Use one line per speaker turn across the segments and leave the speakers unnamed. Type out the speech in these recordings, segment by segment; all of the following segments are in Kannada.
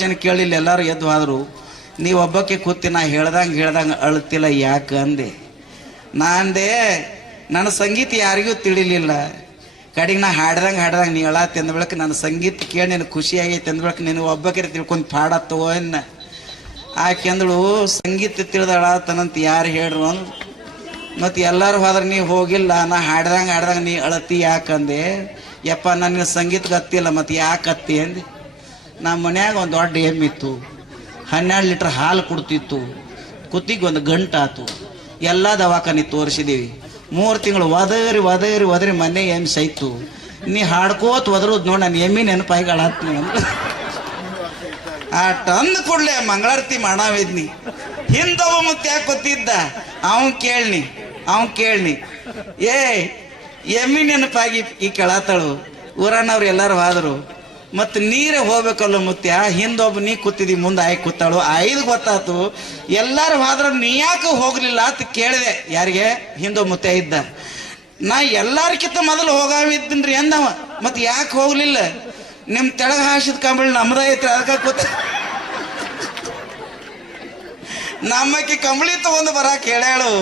ಜನ ಕೇಳಿಲ್ಲ, ಎಲ್ಲರೂ ಎದ್ದು ಆದರು, ನೀವು ಒಬ್ಬಕ್ಕೆ ಕೂತಿ ನಾ ಹೇಳ್ದಂಗೆ ಹೇಳ್ದಂಗೆ ಅಳ್ತಿಲ್ಲ ಯಾಕೆ? ಅಂದೆ. ನಾ ಅಂದೆ ನನ್ನ ಸಂಗೀತ ಯಾರಿಗೂ ತಿಳಿಲಿಲ್ಲ. ಕಡೆಗೆ ನಾ ಹಾಡ್ದಂಗೆ ಹಾಡ್ದಂಗೆ ನೀ ಹೇಳ ತಿಂದ ಬೆಳಕು ನನ್ನ ಸಂಗೀತ ಕೇಳಿ ನಿನಗೆ ಖುಷಿ ಆಗೈತೆ ಅಂದ ಬೆಳಕ ನೀನು ಒಬ್ಬಕ್ಕೆ ತಿಳ್ಕೊಂಡು ಪಾಡತ್ತವೋ ಅನ್ನ ಆಕೆಂದಳು ಸಂಗೀತ ತಿಳಿದಳಾತನಂತ ಯಾರು ಹೇಳ್ರು? ಅಂದ್ರು ಮತ್ತು ಎಲ್ಲರೂ ಹೋದ್ರೆ ನೀ ಹೋಗಿಲ್ಲ, ನಾ ಹಾಡ್ದಂಗೆ ಹಾಡ್ದಂಗೆ ನೀ ಅಳತಿ ಯಾಕಂದೆ ಯಪ್ಪ ನನ್ನ ಸಂಗೀತ ಗತ್ತಿಲ್ಲ ಮತ್ತು ಯಾಕೆ ಅಂದೆ. ನಮ್ಮ ಮನ್ಯಾಗ ಒಂದು ದೊಡ್ಡ ಎಮ್ಮಿತ್ತು ಹನ್ನೆರಡು ಲೀಟ್ರ್ ಹಾಲು ಕೊಡ್ತಿತ್ತು. ಕುತ್ತಿಗೆ ಒಂದು ಗಂಟಾತು. ಎಲ್ಲ ದವಾಖಾನೆ ತೋರಿಸಿದೀವಿ. ಮೂರು ತಿಂಗಳು ಒದಗರಿ ಒದಗರಿ ಒದರಿ ಮನೆ ಎಂ ಸೈತು. ನೀ ಹಾಡ್ಕೋತ ಒದರೋದು ನೋಡಿ ನಾನು ಎಮ್ಮಿ ನೆನಪಾಯಿಗಳಾತ್ನಿ ನಮ್ಗೆ ಆ ತಂದು ಕೂಡಲೇ ಮಂಗಳಾರತಿ ಮಾಡಾವಿದ್ನಿ. ಹಿಂದೊಬ್ಬ ಮತ್ತೆ ಯಾಕೆ ಗೊತ್ತಿದ್ದ ಅವನ್ ಕೇಳ್ನಿ, ಅವನು ಕೇಳ್ನಿ. ಏ ಎಮ್ಮಿ ನೆನಪಾಗಿ ಈ ಕೆಳತಳು. ಊರನ್ನವ್ರು ಎಲ್ಲರೂ ಹೋದ್ರು ಮತ್ತು ನೀರೇ ಹೋಗ್ಬೇಕಲ್ಲ ಮುತ್ಯ ಹಿಂದೊಬ್ಬ ನೀ ಕೂತಿದಿ, ಮುಂದೆ ಆಯ್ ಕೂತಾಳು. ಐದು ಗೊತ್ತಾತು ಎಲ್ಲರೂ ಹೋದ್ರೆ ನೀ ಯಾಕೆ ಹೋಗ್ಲಿಲ್ಲ ಅಂತ ಕೇಳಿದೆ. ಯಾರಿಗೆ? ಹಿಂದೊಬ್ಬ ಮುತ್ಯ ಇದ್ದ. ನಾ ಎಲ್ಲಾರ್ಕಿಂತ ಮೊದಲು ಹೋಗಾವಿದ್ದೀನ್ರಿ ಅಂದವ. ಮತ್ತೆ ಯಾಕೆ ಹೋಗ್ಲಿಲ್ಲ? ನಿಮ್ ತೆಳಗ ಹಾಸಿದ ಕಂಬಳಿ ನಮ್ದ ಐತ್ರಿ, ಅದಕ್ಕೆ ಕೂತ. ನಮ್ಮಕ್ಕೆ ಕಂಬಳಿ ತಗೊಂಡು ಬರಾಕ್ ಹೇಳ್ಯಾಳು.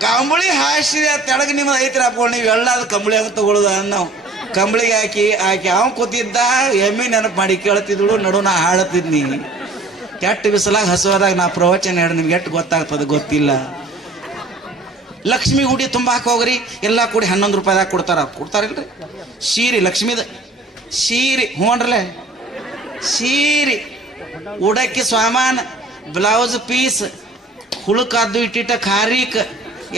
ಕಂಬಳಿ ಹಾಸಿದ ತೆಳಗ ನಿಮ್ದು ಐತ್ರಿ ಹಾಕೊಂಡು ನೀವು ಎಲ್ಲ ಅದು ಕಂಬಳಿ ಅಂತ ತಗೊಳುದ ನಾವು ಕಂಬಳಿಗೆ ಹಾಕಿ ಹಾಕಿ, ಅವ ಕೂತಿದ್ದ ಎಮ್ಮೆ ನೆನಪು ಮಾಡಿ ಕೇಳ್ತಿದ್ಳು, ನಡು ನಾ ಹಾಳತ್ತಿದ್ನಿ. ಕೆಟ್ಟ ಬಿಸಲಾಗ ಹಸುವಾದಾಗ ನಾ ಪ್ರವಚನ ಹೇಳಿ ನಿಮ್ಗೆ ಎಷ್ಟು ಗೊತ್ತಾಗ್ತದೆ? ಗೊತ್ತಿಲ್ಲ. ಲಕ್ಷ್ಮಿ ಗುಡಿ ತುಂಬಾಕೆ ಹೋಗ್ರಿ, ಎಲ್ಲ ಕೂಡಿ ಹನ್ನೊಂದು ರೂಪಾಯಿದಾಗ ಕೊಡ್ತಾರ. ಕೊಡ್ತಾರಿಲ್ರಿ ಸೀರೆ, ಲಕ್ಷ್ಮೀದ, ಸೀರೆ ಹ್ಞೂನ್ರಲೆ ಸೀರೆ, ಉಡಕ್ಕೆ ಸಾಮಾನು ಬ್ಲೌಸ್ ಪೀಸ್, ಹುಳುಕಾದ್ದು ಇಟ್ಟಿಟ್ಟ ಖಾರೀಕ್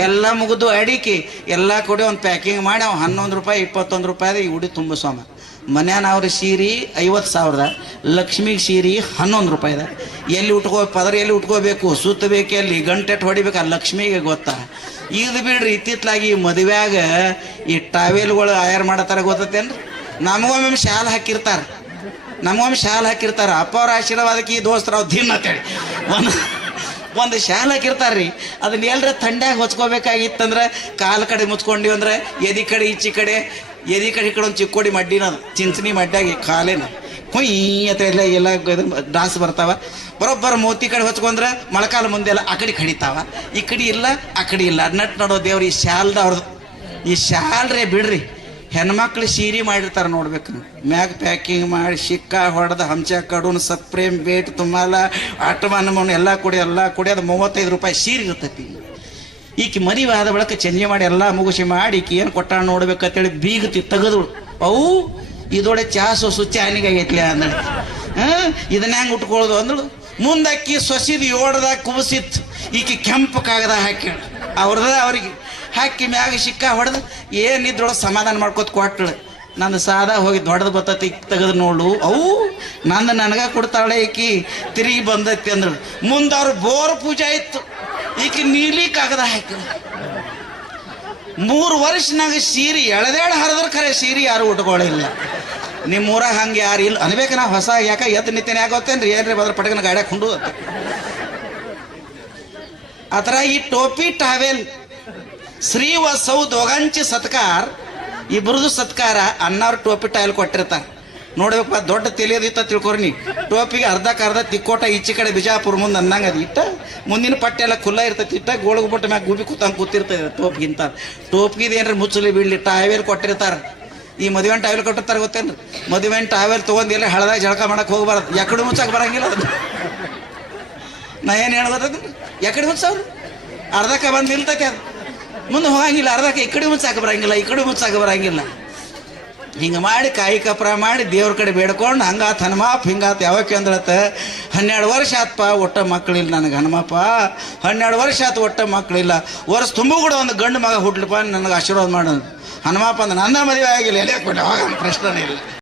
ಎಲ್ಲ ಮುಗಿದು ಅಡಿಕೆ, ಎಲ್ಲ ಕೊಡಿ ಒಂದು ಪ್ಯಾಕಿಂಗ್ ಮಾಡಿ ಅವ್ನು ಹನ್ನೊಂದು ರೂಪಾಯಿ, ಇಪ್ಪತ್ತೊಂದು ರೂಪಾಯಿ ಈ ಉಡಿ ತುಂಬ ಸ್ವಾಮ. ಮನ್ಯಾನ ಅವ್ರ ಸೀರೆ ಐವತ್ತು ಸಾವಿರದ, ಲಕ್ಷ್ಮಿಗೆ ಸೀರೆ ಹನ್ನೊಂದು ರೂಪಾಯಿದ. ಎಲ್ಲಿ ಉಟ್ಕೋ, ಪದರ ಎಲ್ಲಿ ಉಟ್ಕೋಬೇಕು ಸುತ್ತಬೇಕು ಎಲ್ಲಿ, ಗಂಟೆಟ್ ಹೊಡಿಬೇಕು, ಆ ಲಕ್ಷ್ಮಿಗೆ ಗೊತ್ತಾ? ಇದು ಬಿಡ್ರಿ ಇತ್ತಿತ್ತಲಾಗಿ ಈ ಮದುವ್ಯಾಗ ಈ ಟಾವೆಲ್ಗಳು ಆಯರ್ ಮಾಡತ್ತಾರ ಗೊತ್ತೇನ್ರಿ ನಮಗೊಮ್ಮೆ ಶಾಲ್ ಹಾಕಿರ್ತಾರೆ. ನಮಗೊಮ್ಮೆ ಶಾಲ್ ಹಾಕಿರ್ತಾರೆ. ಅಪ್ಪ ಅವ್ರ ಆಶೀರ್ವಾದಕ್ಕೆ ಈ ದೋಸ್ತರ ದಿನ ಅಂತೇಳಿ. ಒಂದು ಒಂದು ಶಾಲ್ ಹಾಕಿರ್ತಾರ್ರಿ. ಅದನ್ನ ಎಲ್ರ ಥಂಡ್ಯಾಗ ಹೊಚ್ಕೋಬೇಕಾಗಿತ್ತಂದ್ರೆ ಕಾಲು ಕಡೆ ಮುಚ್ಕೊಂಡಿವಿ ಅಂದ್ರೆ ಎದಿ ಕಡೆ, ಈಚಿ ಕಡೆ, ಎದಿ ಕಡೆ ಕಡೆ ಒಂದು ಚಿಕ್ಕೋಡಿ ಮಡ್ಡಿನ ಚಿಂಚನಿ ಮಡ್ಡಾಗಿ ಕಾಲೇನ. ಕುಯ್ ಅಂತ ಎಲ್ಲ ಎಲ್ಲ ಡಾಸ್ ಬರ್ತಾವ. ಬರೋಬ್ಬರ ಮೋತಿ ಕಡೆ ಹೊಚ್ಕೊಂಡ್ರೆ ಮೊಳಕಾಲ ಮುಂದೆ ಎಲ್ಲ ಆ ಕಡೆ ಕಡಿತಾವ. ಈ ಕಡೆ ಇಲ್ಲ, ಆ ಕಡೆ ಇಲ್ಲ. ನಟ್ ನೋಡೋ ದೇವ್ರಿ ಈ ಶಾಲ್ದ ಅವ್ರದ್ದು ಈ ಶಾಲ್ರೆ ಬಿಡ್ರಿ. ಹೆಣ್ಮಕ್ಳು ಸೀರೆ ಮಾಡಿರ್ತಾರೆ ನೋಡ್ಬೇಕು ಮ್ಯಾಗ ಪ್ಯಾಕಿಂಗ್ ಮಾಡಿ ಶಿಕ್ಕ ಹೊಡೆದು, ಹಂಚ, ಕಡುನ್ ಸಪ್ರೇಮ್ ಬೇಟ್ ತುಂಬಾಲ ಆಟಮಾನ ಮಣ್ಣು ಎಲ್ಲ ಕೊಡಿ ಎಲ್ಲ ಕೊಡಿ, ಅದು ಮೂವತ್ತೈದು ರೂಪಾಯಿ ಸೀರೆ ಇರ್ತೈತಿ ಈಕೆ ಮದುವೆ ಆದ ಬಳಿಕ ಚಂಜೆ ಮಾಡಿ, ಎಲ್ಲ ಮುಗಿಸಿ ಮಾಡಿ, ಈಕೆ ಏನು ಕೊಟ್ಟಾಳ ನೋಡ್ಬೇಕಂತೇಳಿ ಬೀಗತಿ ತೆಗೆದಳು ಅವು ಇದೊಳೆ ಚಾ ಸೊಸು ಚಾನಿಗಾಗೈತ್ಲೆ ಅಂದಳು. ಹಾಂ ಇದನ್ನ ಹೆಂಗೆ ಉಟ್ಕೊಳ್ಳೋದು ಅಂದಳು? ಮುಂದಕ್ಕಿ ಸೊಸಿದು ಓಡದಾಗ ಕುಬಸಿತ್ತು ಈಕೆ ಕೆಂಪು ಕಾಗದ ಹಾಕ್ಯಾಳ. ಅವ್ರದ ಅವ್ರಿಗೆ ಹಾಕಿ ಮ್ಯಾಗ ಸಿಕ್ಕ ಹೊಡೆದು ಏನಿದ್ರೊಳಗೆ ಸಮಾಧಾನ ಮಾಡ್ಕೊತ ಕೊಟ್ಟಳು. ನಂದು ಸಾದಾ ಹೋಗಿ ದೊಡ್ಡದು ಬರ್ತೈತಿ ತೆಗೆದು ನೋಡು ಅವು ನಂದು ನನಗ ಕೊಡ್ತಾಳೆ ಈಕಿ, ತಿರುಗಿ ಬಂದೈತಿ ಅಂದಳು. ಮುಂದೆ ಬೋರ್ ಪೂಜೆ ಇತ್ತು. ಈಕಿ ನೀಲಿ ಕಾಗದ ಹಾಕಿ ಮೂರು ವರ್ಷನಾಗ ಸೀರೆ ಎಳೆದೇಳು ಹರಿದ್ರೆ ಖರೆ ಸೀರೆ ಯಾರು ಉಟ್ಕೊಳ್ಳಿಲ್ಲ ನಿಮ್ಮ ಊರಾಗ ಹಂಗೆ ಯಾರು ಇಲ್ಲ. ಅನ್ಬೇಕು ನಾ ಹೊಸ ಯಾಕ ಎದ್ದು ನಿತ್ತೇನೆ ಯಾಕೆ ಗೊತ್ತೇನ್ರಿ ಏನ್ರಿ ಬದ್ರ ಪಟಕನ ಗಾಡ್ಯಾಗ ಅಂತ ಆ ಥರ ಈ ಟೋಪಿ, ಟಾವೆಲ್ ಶ್ರೀವತ್ಸವ ದೊಗಂಚಿ ಸತ್ಕಾರ ಇಬ್ಬರದು ಸತ್ಕಾರ ಅನ್ನಾರು ಟೋಪಿ ಟೈಲ್ ಕೊಟ್ಟಿರ್ತಾರೆ. ನೋಡ್ಬೇಕಪ್ಪ, ದೊಡ್ಡ ತಿಳಿಯೋದಿತ್ತ ತಿಳ್ಕೊರಿ ನೀ. ಟೋಪಿಗೆ ಅರ್ಧಕ್ಕೆ ಅರ್ಧ ತಿಕ್ಕೋಟ ಈಚೆ ಕಡೆ ಬಿಜಾಪುರ ಮುಂದೆ ಅಂದಂಗೆ ಅದು ಇಟ್ಟ ಮುಂದಿನ ಪಟ್ಟೆಲ್ಲ ಖುಲ್ಲ ಇರ್ತೈತಿ. ಇಟ್ಟ ಗೋಳಗ್ ಬಿಟ್ಟ ಮ್ಯಾಗ ಗೂಬಿ ಕೂತಂಗೆ ಕೂತಿರ್ತೈತೆ ಟೋಪ್ಗಿಂತ ಟೋಪ್ಗಿದು ಏನ್ರಿ ಮುಚ್ಚಲಿ ಬಿಡ್ಲಿ ಟೈವೆಲ್ ಕೊಟ್ಟಿರ್ತಾರೆ. ಈ ಮದುವೆ ಟಾವೆಲ್ ಕೊಟ್ಟಿರ್ತಾರೆ ಗೊತ್ತೇನ್ರಿ? ಮದುವೆ ಟಾವೆಲ್ ತೊಗೊಂಡು ಎಲ್ಲ ಹಳದಾಗ ಜಳಕ ಮಾಡಕ್ಕೆ ಹೋಗ್ಬಾರ್ದು. ಎಕಡೆ ಮುಚ್ಚಕ್ಕೆ ಬರಂಗಿಲ್ಲ ಅದು. ನಾ ಏನು ಹೇಳ್ಬೋದು ಎಕಡೆ ಮುಚ್ಚವ್ರು? ಅರ್ಧಕ್ಕೆ ಬಂದು ನಿಲ್ತೈತೆ ಅದು. ಮುಂದೆ ಹೋಗಂಗಿಲ್ಲ, ಅರ್ಧಕ್ಕೆ ಈ ಕಡೆ ಮುಚ್ಚಾಕ ಬರಂಗಿಲ್ಲ, ಈ ಕಡೆ ಮುಚ್ಚಾಕ ಬರಂಗಿಲ್ಲ. ಹಿಂಗೆ ಮಾಡಿ ಕಾಯಿ ಕಪ್ರ ಮಾಡಿ ದೇವ್ರ ಕಡೆ ಬೇಡ್ಕೊಂಡು ಹಂಗಾತ್ ಹನುಮಾಪ್, ಹಿಂಗಾತ್ ಯಾವಕ್ಕೆ ಅಂದ್ರತ್ತ, ಹನ್ನೆರಡು ವರ್ಷ ಆತ್ಪ, ಒಟ್ಟ ಮಕ್ಕಳಿಲ್ಲ ನನಗೆ ಹನುಮಪ್ಪ ಹನ್ನೆರಡು ವರ್ಷ ಆತು ಒಟ್ಟ ಮಕ್ಕಳಿಲ್ಲ ವರ್ಷ ತುಂಬ ಕೂಡ ಒಂದು ಗಂಡು ಮಗ ಹುಟ್ಲಪ್ಪ, ನನಗೆ ಆಶೀರ್ವಾದ ಮಾಡೋದು ಹನುಮಪ್ಪ ಅಂದ್ರೆ ನನ್ನ ಮದುವೆ ಆಗಿಲ್ಲ ಎಲೆ ಕೊಟ್ಟೆ ಅವಾಗ ಪ್ರಶ್ನೆ ಇಲ್ಲ.